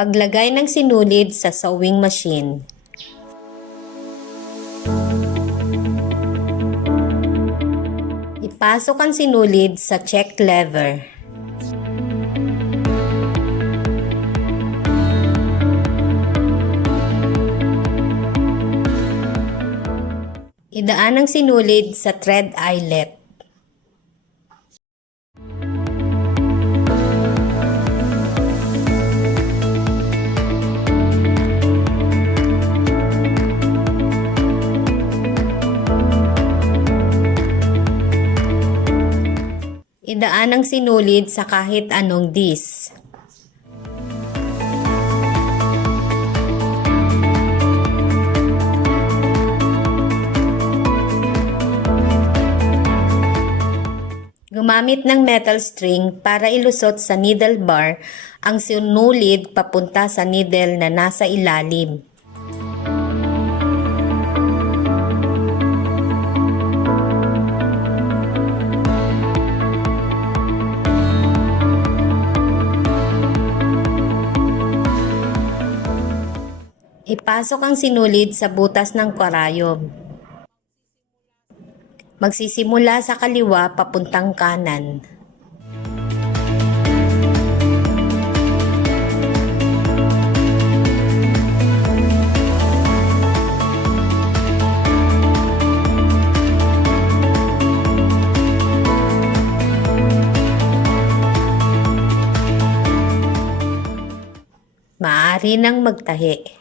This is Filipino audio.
Paglagay ng sinulid sa sewing machine. Ipasok ang sinulid sa check lever. Idaan ang sinulid sa thread eyelet. Idaan ang sinulid sa kahit anong dis. Gumamit ng metal string para ilusot sa needle bar ang sinulid papunta sa needle na nasa ilalim. Ipasok ang sinulid sa butas ng karayom. Magsisimula sa kaliwa papuntang kanan. Maaari nang magtahi.